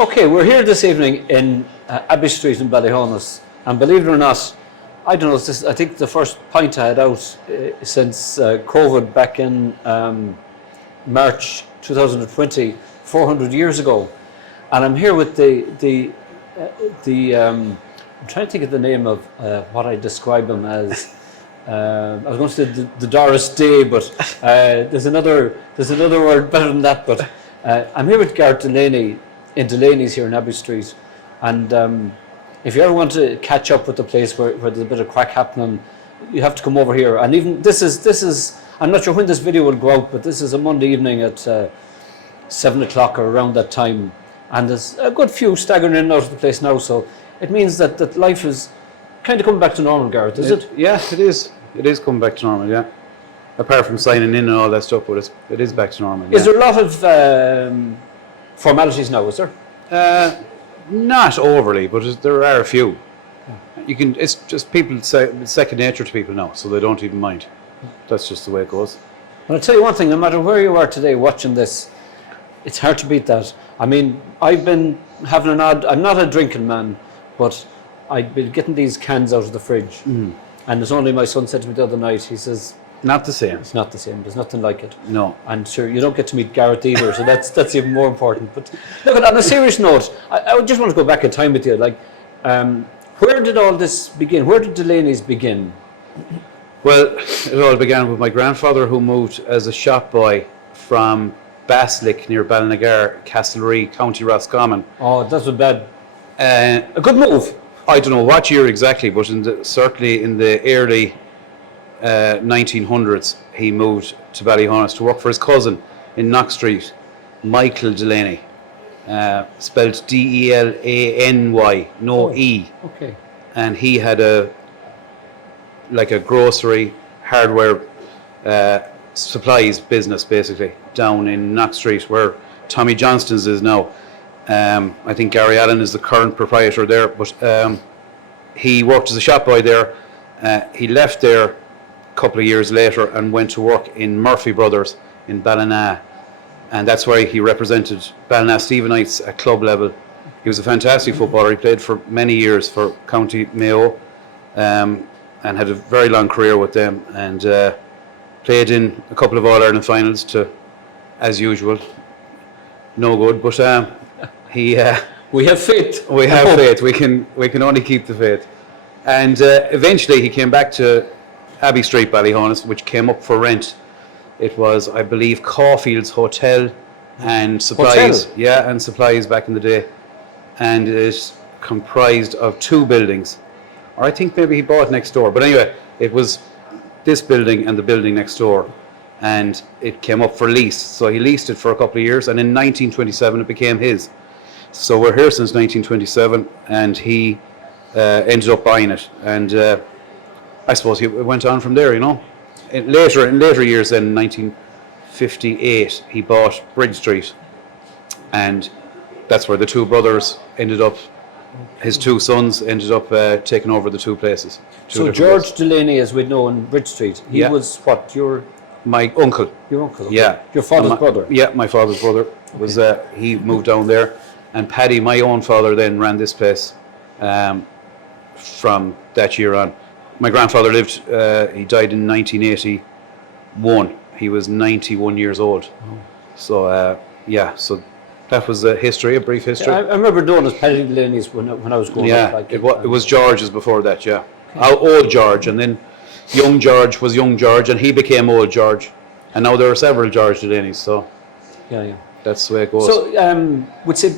Okay, we're here this evening in Abbey Street in Ballyhaunis, and believe it or not, I don't know, I think the first pint I had out since COVID back in March 2020, 400 years ago, and I'm here with I'm trying to think of the name of what I describe them as. I was going to say the Doris Day, but there's another word better than that. But I'm here with Gareth Delaney in Delaneys here in Abbey Street, and if you ever want to catch up with the place where there's a bit of crack happening, you have to come over here. And even this is I'm not sure when this video will go out, but this is a Monday evening at 7 o'clock or around that time, and there's a good few staggering in and out of the place now. So it means that life is kind of coming back to normal, Gareth, is it? Yeah, it is. It is coming back to normal, yeah. Apart from signing in and all that stuff, but it is back to normal. Is there a lot of formalities now, is there? Not overly, but there are a few. It's just people say it's second nature to people now, so they don't even mind. That's just the way it goes. But I'll tell you one thing, no matter where you are today watching this, it's hard to beat that. I mean, I've been having I'm not a drinking man, but I've been getting these cans out of the fridge. And it's only my son said to me the other night, he says, not the same. It's not the same. There's nothing like it. No. And sure, you don't get to meet Gareth either, so that's even more important. But look, on a serious note, I just want to go back in time with you. Like, where did all this begin? Where did Delaneys begin? Well, it all began with my grandfather, who moved as a shop boy from Baslick near Ballynagar, Castlereagh, County Roscommon. Oh, that's a bad. A good move. I don't know what year exactly, but certainly in the early 1900s, he moved to Ballyhaunis to work for his cousin in Knox Street, Michael Delaney, spelled Delany, no E. Okay. And he had a grocery, hardware, supplies business basically down in Knox Street, where Tommy Johnston's is now. I think Gary Allen is the current proprietor there, but he worked as a shop boy there. He left there a couple of years later and went to work in Murphy Brothers in Ballina, and that's where he represented Ballina Stephenites at club level. He was a fantastic footballer. He played for many years for County Mayo, and had a very long career with them, and played in a couple of All-Ireland finals to, as usual, no good, but we have faith. We have faith. We can only keep the faith. And eventually he came back to Abbey Street, Ballyhaunis, which came up for rent. It was, I believe, Caulfield's Hotel and Supplies. Hotel? Yeah, and Supplies back in the day. And it is comprised of two buildings. Or I think maybe he bought next door. But anyway, it was this building and the building next door. And it came up for lease. So he leased it for a couple of years, and in 1927 it became his. So we're here since 1927, and he ended up buying it. And I suppose he went on from there, you know. In later years, then in 1958, he bought Bridge Street, and that's where the two brothers ended up. His two sons ended up taking over the two places. So George Delaney, as we know, in Bridge Street, he was what, my uncle. Your uncle? Okay. Yeah. Your father's brother? Yeah, my father's brother was. He moved down there, and Paddy, my own father, then ran this place from that year on. My grandfather lived. He died in 1981. He was 91 years old. Oh. So so that was a brief history. Yeah, I remember known as Paddy Delaneys when I was growing up. Like it was George's before that. Yeah, okay. Old George, and then young George was young George, and he became old George, and now there are several George Delaneys. So yeah, that's the way it goes. So would say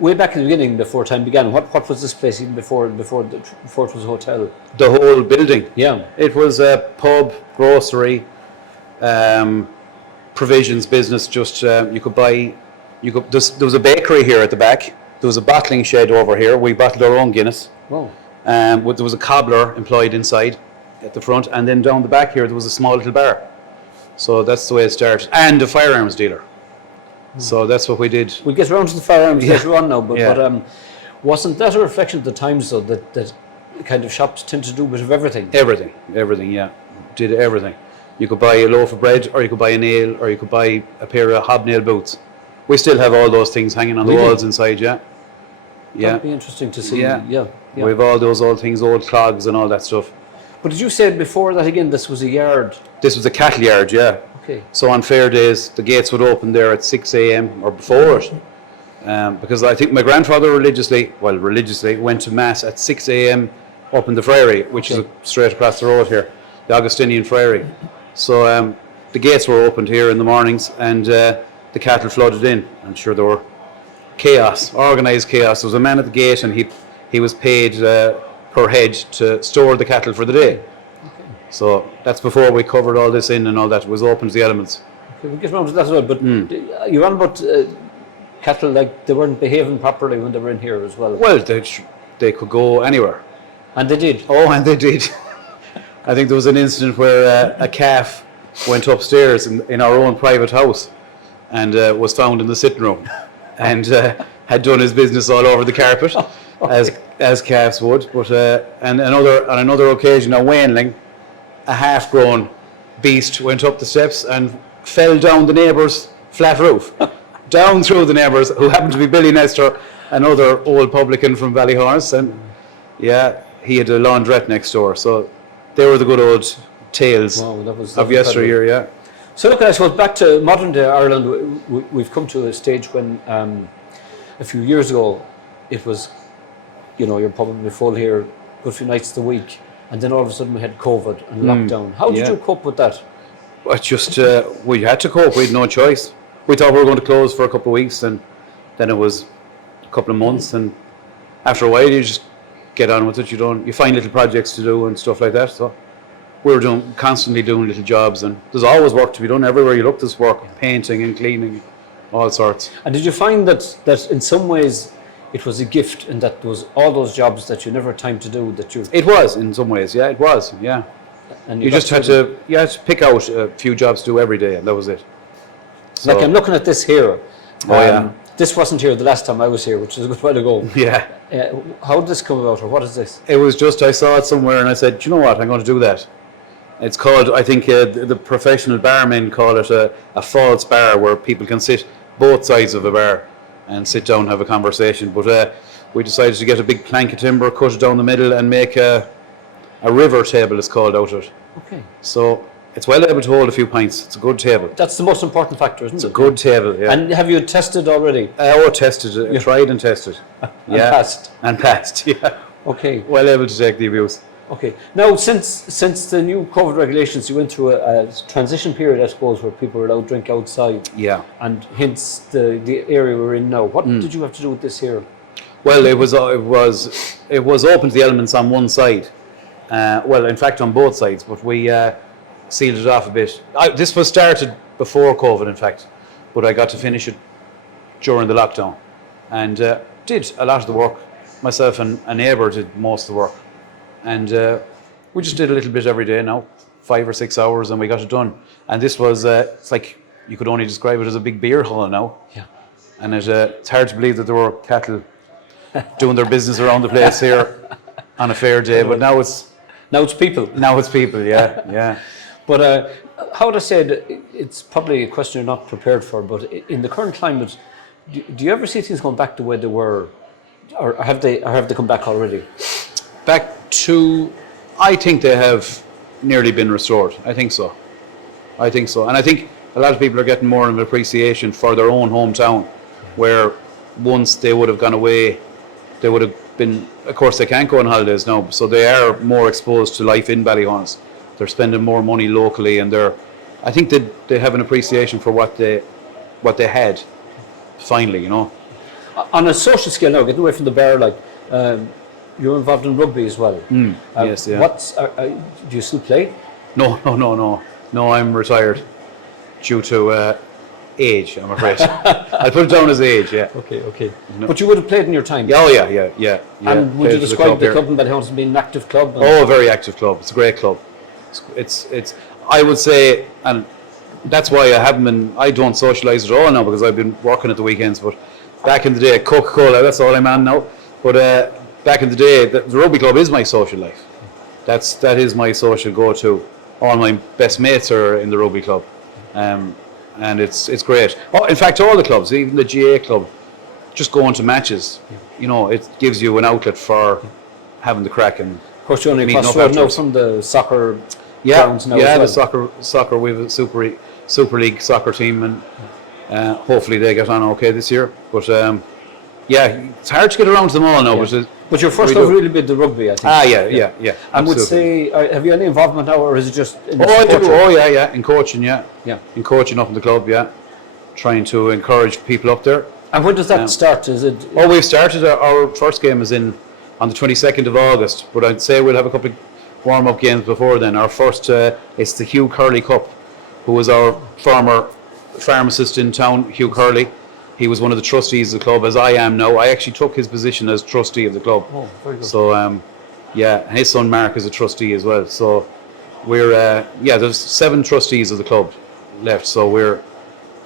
way back in the beginning, before time began, what was this place even before it was a hotel? The whole building. Yeah, it was a pub, grocery, provisions business. Just you could buy. There was a bakery here at the back. There was a bottling shed over here. We bottled our own Guinness. Wow. There was a cobbler employed inside at the front, and then down the back here there was a small little bar. So that's the way it started. And a firearms dealer. So that's what we did. We'll get around to the firearms later on now, but wasn't that a reflection of the times, though, that kind of shops tend to do a bit of everything? Everything, yeah. Did everything. You could buy a loaf of bread, or you could buy a nail, or you could buy a pair of hobnail boots. we still have all those things hanging on the Really? walls inside, yeah. That'd be interesting to see. Yeah. Yeah. We have all those old things, old clogs and all that stuff. But did you say before that again? This was a yard. This was a cattle yard, yeah. Okay. So on fair days, the gates would open there at 6 a.m. or before it. Because I think my grandfather religiously went to mass at 6 a.m. up in the Friary, which is straight across the road here, the Augustinian Friary. So the gates were opened here in the mornings, and the cattle flooded in. I'm sure there were chaos, organised chaos. There was a man at the gate, and he was paid per head to store the cattle for the day. Okay. So that's before we covered all this in and all that. It was open to the elements. Okay, we'll get around to that as well. But you're on about cattle, like they weren't behaving properly when they were in here as well. Well, they could go anywhere. And they did. Oh, and they did. I think there was an incident where a calf went upstairs in our own private house and was found in the sitting room and had done his business all over the carpet, as calves would. But and on another occasion, a weanling, a half-grown beast, went up the steps and fell down the neighbour's flat roof, down through the neighbours, who happened to be Billy Nestor, another old publican from Ballyhaunis, and he had a laundrette next door. So they were the good old tales of yesteryear, yeah. So look, I suppose back to modern day Ireland, we've come to a stage when a few years ago it was, you're probably full here a good few nights a week, and then all of a sudden we had COVID and lockdown. How did you cope with that? Well, just we had to cope. We had no choice. We thought we were going to close for a couple of weeks, and then it was a couple of months, and after a while you just get on with it. You find little projects to do and stuff like that. So we were constantly doing little jobs, and there's always work to be done everywhere you look. There's work, painting and cleaning, all sorts. And did you find that in some ways it was a gift, and that there was all those jobs that you never had time to do that you? It was in some ways, yeah. It was, yeah. And you just had to pick out a few jobs to do every day, and that was it. So, like I'm looking at this here. This wasn't here the last time I was here, which was a good while ago. Yeah. How did this come about, or what is this? It was just, I saw it somewhere and I said, do you know what, I'm going to do that. It's called, I think the professional barmen call it a false bar, where people can sit both sides of a bar and sit down and have a conversation. But we decided to get a big plank of timber, cut it down the middle, and make a river table, it's called, out of it. Okay. So it's well able to hold a few pints. It's a good table. That's the most important factor, isn't it? It's a good table, yeah. And have you tested already? Tested it. Tried and tested. And passed. And passed, yeah. Okay. Well able to take the abuse. Okay. Now, since the new COVID regulations, you went through a transition period, I suppose, where people were allowed to drink outside. Yeah. And hence the area we're in now. What did you have to do with this here? Well, it was open to the elements on one side. Well, in fact, on both sides, but we sealed it off a bit. This was started before COVID, in fact, but I got to finish it during the lockdown, and did a lot of the work. Myself and a neighbour did most of the work, and we just did a little bit every day now, 5 or 6 hours, and we got it done. And this was it's like you could only describe it as a big beer hall now. Yeah. And it's hard to believe that there were cattle doing their business around the place here on a fair day, but now it's people. Now it's people, yeah, yeah. But how would I say it? It's probably a question you're not prepared for, but in the current climate, do you ever see things going back the way they were, or have they come back already? Back to, I think they have nearly been restored. I think so. And I think a lot of people are getting more of an appreciation for their own hometown, where once they would have gone away, they would have been, of course they can't go on holidays now, so they are more exposed to life in Ballyhaunis. They're spending more money locally, and I think they have an appreciation for what they had finally, you know. On a social scale now, getting away from the bar, like you're involved in rugby as well. Yes, yeah. Do you still play? No, I'm retired due to age, I'm afraid. I'll put it down as age, yeah. Okay. No. But you would have played in your time? Oh, yeah. And would you describe the club in Ballyhaunis as being an active club? Oh, a very active club. It's a great club. It's I would say, and that's why I don't socialise at all now, because I've been working at the weekends. But back in the day, Coca-Cola, that's all I'm on now. But back in the day, the rugby club is my social life. That is my social go-to. All my best mates are in the rugby club. and it's great. Oh, in fact, all the clubs, even the GA club, just going to matches, it gives you an outlet for having the crack and. Of course, you're only meeting across up the road now afterwards. from the soccer Yeah, grounds now. yeah, as well. the soccer. We have a Super League soccer team, and hopefully they get on okay this year. But it's hard to get around to them all now. Yeah. But your first we love do. really been the rugby, I think. Yeah. And would absolutely. say, have you any involvement now, or is it just? In the Oh, I do. support? Oh, yeah. In coaching, yeah. Yeah. In coaching up in the club, yeah. Trying to encourage people up there. And when does that start? Is it? Oh, we've started. Our first game is on the 22nd of August, but I'd say we'll have a couple of warm-up games before then. Our first, it's the Hugh Curley Cup, who was our former pharmacist in town, Hugh Curley. He was one of the trustees of the club, as I am now. I actually took his position as trustee of the club. Oh, very good. So, and his son Mark is a trustee as well. So, we're, there's 7 trustees of the club left. So,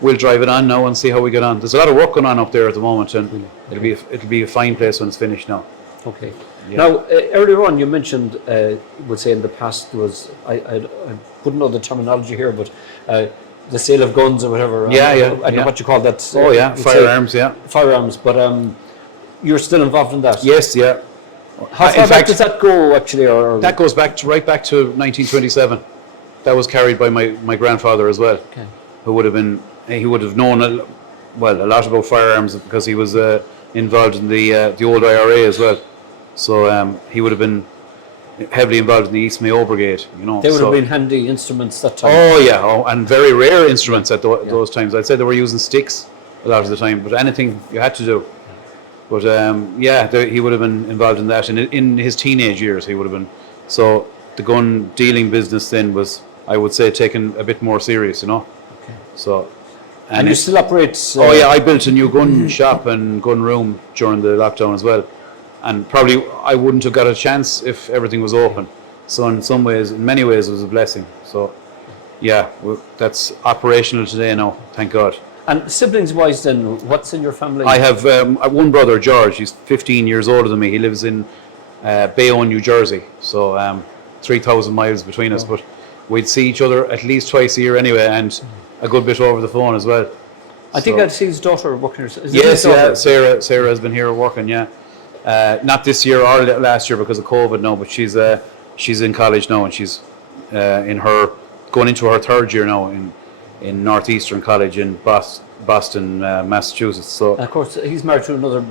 we'll drive it on now and see how we get on. There's a lot of work going on up there at the moment, and it'll be a fine place when it's finished now. Okay. Yeah. Now, earlier on, you mentioned, would say in the past was I wouldn't know the terminology here, but the sale of guns or whatever. I don't know what you call that. Oh yeah, would say firearms. Yeah. Firearms, but you're still involved in that. Yes. Yeah. How far back does that go, actually? Or that goes right back to 1927. That was carried by my grandfather as well, okay. who would have known a lot about firearms because he was involved in the old IRA as well. So he would have been heavily involved in the East Mayo Brigade. They would have been handy instruments that time. Oh yeah, and very rare instruments at those times. I'd say they were using sticks a lot of the time, but anything you had to do. But he would have been involved in that, and in his teenage years he would have been. So the gun dealing business then was, I would say, taken a bit more serious. Okay. So. And you still operate? I built a new gun shop and gun room during the lockdown as well. And probably I wouldn't have got a chance if everything was open. So in many ways, it was a blessing. So, that's operational today now, thank God. And siblings-wise then, what's in your family? I have one brother, George. He's 15 years older than me. He lives in Bayonne, New Jersey. So 3,000 miles between us. But we'd see each other at least twice a year anyway, and a good bit over the phone as well. I think I'd see his daughter working. Yes, Sarah has been here working, yeah. Not this year or last year because of COVID now, but she's in college now, and she's going into her 3rd year now in Northeastern College in Boston, Massachusetts. So of course he's married to another.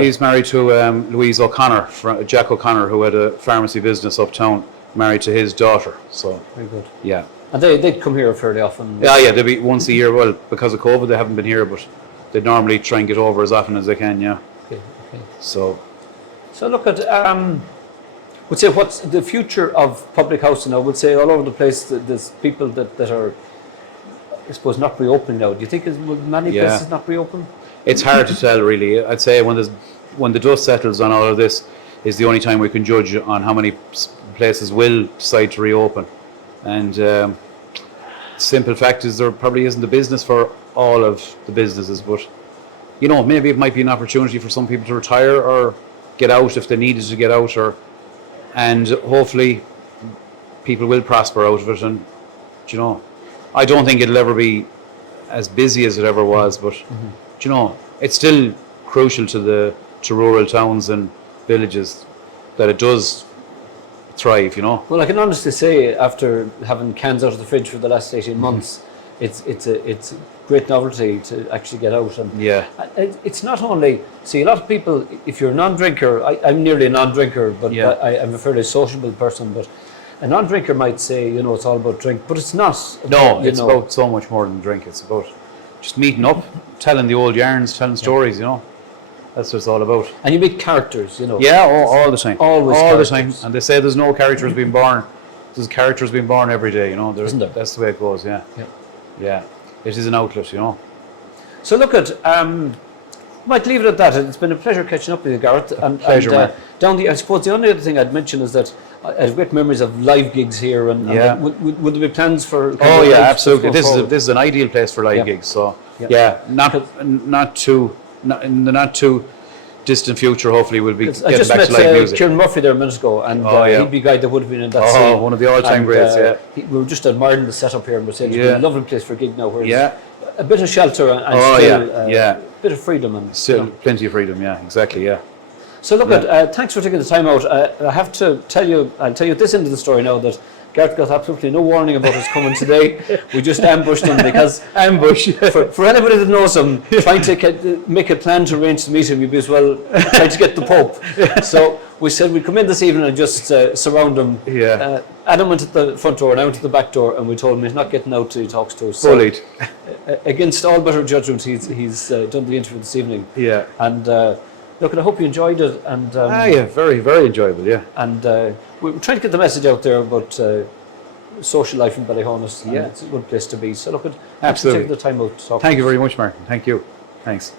He's married to Louise O'Connor, Jack O'Connor, who had a pharmacy business uptown, married to his daughter. So very good. Yeah. And they'd come here fairly often. Yeah, they'd be once a year. Well, because of COVID, they haven't been here, but they normally try and get over as often as they can. Yeah. Okay. So look at would say what's the future of public housing? I would say all over the place that there's people that are, I suppose, not reopening now. Do you think many places not reopen? It's hard to tell, really. I'd say when the dust settles on all of this is the only time we can judge on how many places will decide to reopen. And simple fact is there probably isn't a business for all of the businesses, but maybe it might be an opportunity for some people to retire or get out if they needed to get out, and hopefully people will prosper out of it. And I don't think it'll ever be as busy as it ever was, but it's still crucial to rural towns and villages that it does thrive. Well, I can honestly say, after having cans out of the fridge for the last 18 months, it's a great novelty to actually get out. And it's not only, see, a lot of people, if you're a non-drinker, I'm nearly a non-drinker, but I'm a fairly sociable person, but a non-drinker might say, it's all about drink, but it's not. It's about so much more than drink. It's about just meeting up, telling the old yarns, telling stories, That's what it's all about. And you meet characters, Yeah, all the time. Always all characters. the time. And they say there's no characters being born. There's characters being born every day, Isn't there? That's the way it goes, yeah. Yeah. It is an outlet, So look at, might leave it at that. It's been a pleasure catching up with you, Gareth. Pleasure, man. I suppose the only other thing I'd mention is that I have great memories of live gigs here, and would there be plans for? Oh yeah, absolutely. This is an ideal place for live gigs. So Yeah. in the not too distant future, hopefully, we'll be I getting just back met to live music. Kieran Murphy there a minute ago, and he'd be a guy that would have been in that scene. One of the all-time And, greats, yeah. We were just admiring the setup here in Mercedes. It's a lovely place for a gig now, where there's a bit of shelter and still a bit of freedom. And, Still plenty of freedom, yeah, exactly, yeah. So look, thanks for taking the time out. I have to tell you, I'll tell you at this end of the story now that Gareth got absolutely no warning about us coming today. We just ambushed him because for anybody that knows him, trying to make a plan to arrange to meet him, you'd be as well trying to get the Pope. So we said we'd come in this evening and just surround him. Yeah. Adam went at the front door and out to the back door, and we told him he's not getting out till he talks to us. Bullied. So, against all better judgment, he's done the interview this evening. Yeah. And look, I hope you enjoyed it. And very, very enjoyable, yeah. And we're trying to get the message out there about social life in Ballyhaunis. And it's a good place to be. So look, thanks for Absolutely. taking the time out to talk. Thank you very much, Martin. Thank you. Thanks.